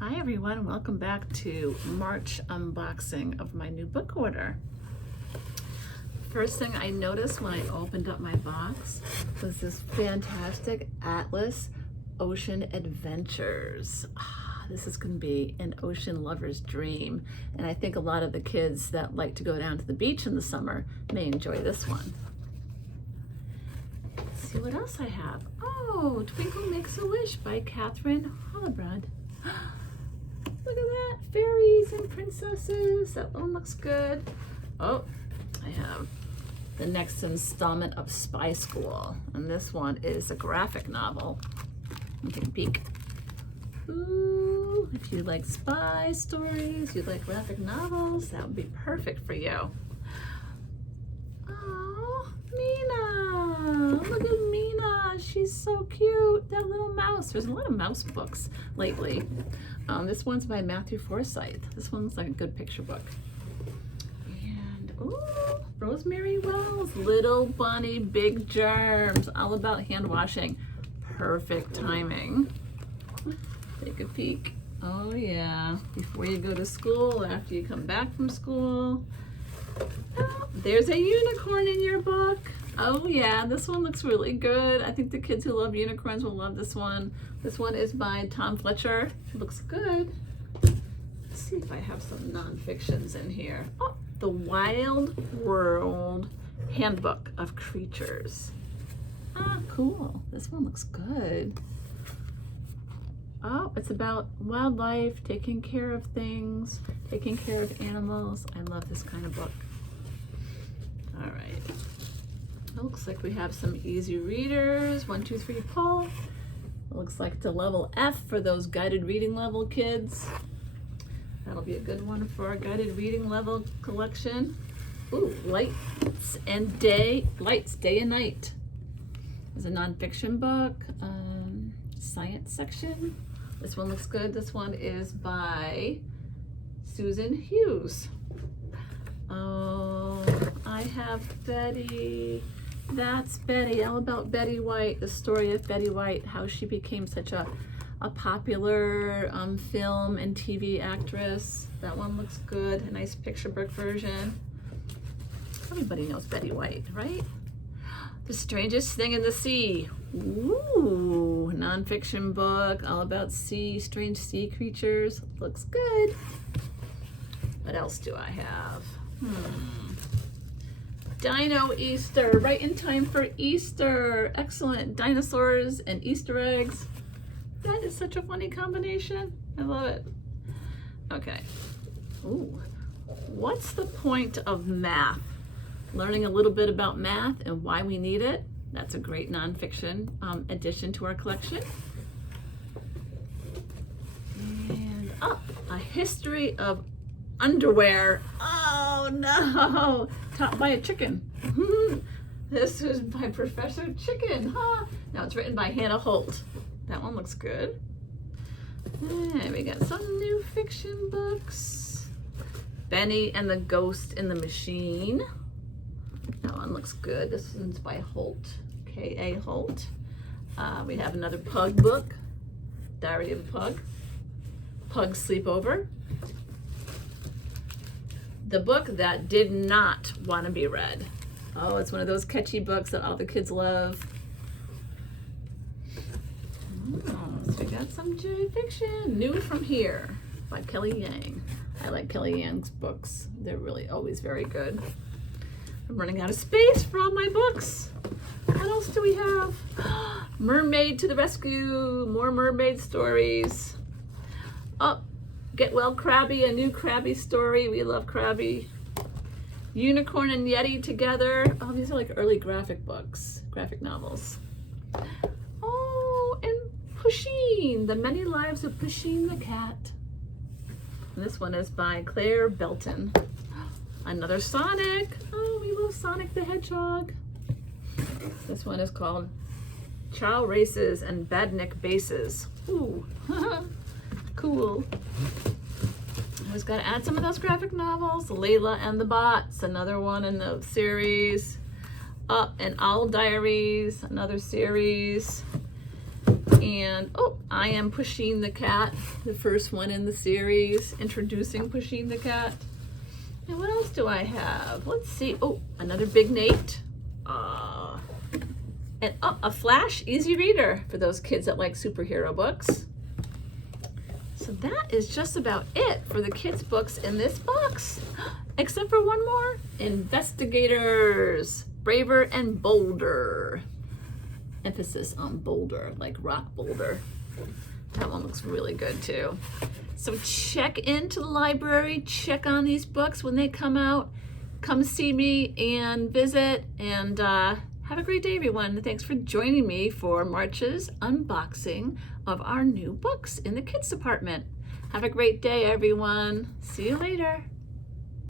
Hi everyone, welcome back to March unboxing of my new book order. First thing I noticed when I opened up my box was this fantastic Atlas Ocean Adventures. This is going to be an ocean lover's dream, and I think a lot of the kids that like to go down to the beach in the summer may enjoy this one. Let's see what else I have. Oh, Twinkle Makes a Wish by Catherine Hollebrand. Look at that, fairies and princesses. That one looks good. Oh, I have the next installment of Spy School, and this one is a graphic novel. Let me take a peek. Ooh, if you like spy stories, you like graphic novels, that would be perfect for you. Oh, Mina! Look at Mina. She's so cute. That little mouse. There's a lot of mouse books lately. This one's by Matthew Forsythe. This one looks like a good picture book. And, ooh, Rosemary Wells, Little Bunny, Big Germs, all about hand washing. Perfect timing. Take a peek. Oh yeah, before you go to school, after you come back from school. Oh, there's a unicorn in your book. Oh yeah, this one looks really good. I think the kids who love unicorns will love this one. This one is by Tom Fletcher. It looks good. Let's see if I have some nonfictions in here. Oh, The Wild World Handbook of Creatures. Ah, cool. This one looks good. Oh, it's about wildlife, taking care of things, taking care of animals. I love this kind of book. All right. It looks like we have some easy readers. 1, 2, 3, pull. It looks like it's a level F for those guided reading level kids. That'll be a good one for our guided reading level collection. Ooh, Lights, Day and Night. There's a nonfiction book, science section. This one looks good. This one is by Susan Hughes. Oh, I have Betty. That's Betty, all about Betty White, the story of Betty White, how she became such a popular film and TV actress. That one looks good, a nice picture book version. Everybody knows Betty White, right? The Strangest Thing in the Sea. Ooh, nonfiction book, all about strange sea creatures. Looks good. What else do I have? Dino Easter, right in time for Easter. Excellent. Dinosaurs and Easter eggs. That is such a funny combination. I love it. Okay. Ooh, what's the point of math? Learning a little bit about math and why we need it. That's a great nonfiction addition to our collection. And A History of Underwear. Oh no, taught by a chicken. This is by Professor Chicken. Now it's written by Hannah Holt. That one looks good. And we got some new fiction books. Benny and the Ghost in the Machine. That one looks good. This one's by Holt, K.A. Holt. We have another Pug book, Diary of a Pug. Pug Sleepover. The book that did not want to be read. Oh, it's one of those catchy books that all the kids love. So we got some J fiction. New from Here by Kelly Yang. I like Kelly Yang's books. They're really always very good. I'm running out of space for all my books. What else do we have? Mermaid to the Rescue. More mermaid stories. Oh, Get Well Krabby, a new Krabby story. We love Krabby. Unicorn and Yeti Together. Oh, these are like early graphic books, graphic novels. Oh, and Pusheen, The Many Lives of Pusheen the Cat. And this one is by Claire Belton. Another Sonic. Oh, we love Sonic the Hedgehog. This one is called Chow Races and Badnik Bases. Ooh, cool. Always got to add some of those graphic novels. Layla and the Bots, another one in the series. And Owl Diaries, another series. And oh, I Am Pusheen the Cat, the first one in the series, introducing Pusheen the Cat. And what else do I have? Let's see. Oh, another Big Nate. And a Flash Easy Reader for those kids that like superhero books. So that is just about it for the kids' books in this box. Except for one more. Investigators, Braver and Bolder. Emphasis on boulder, like rock boulder. That one looks really good too. So check into the library, check on these books when they come out. Come see me and visit, and have a great day, everyone. Thanks for joining me for March's unboxing of our new books in the kids department. Have a great day, everyone. See you later.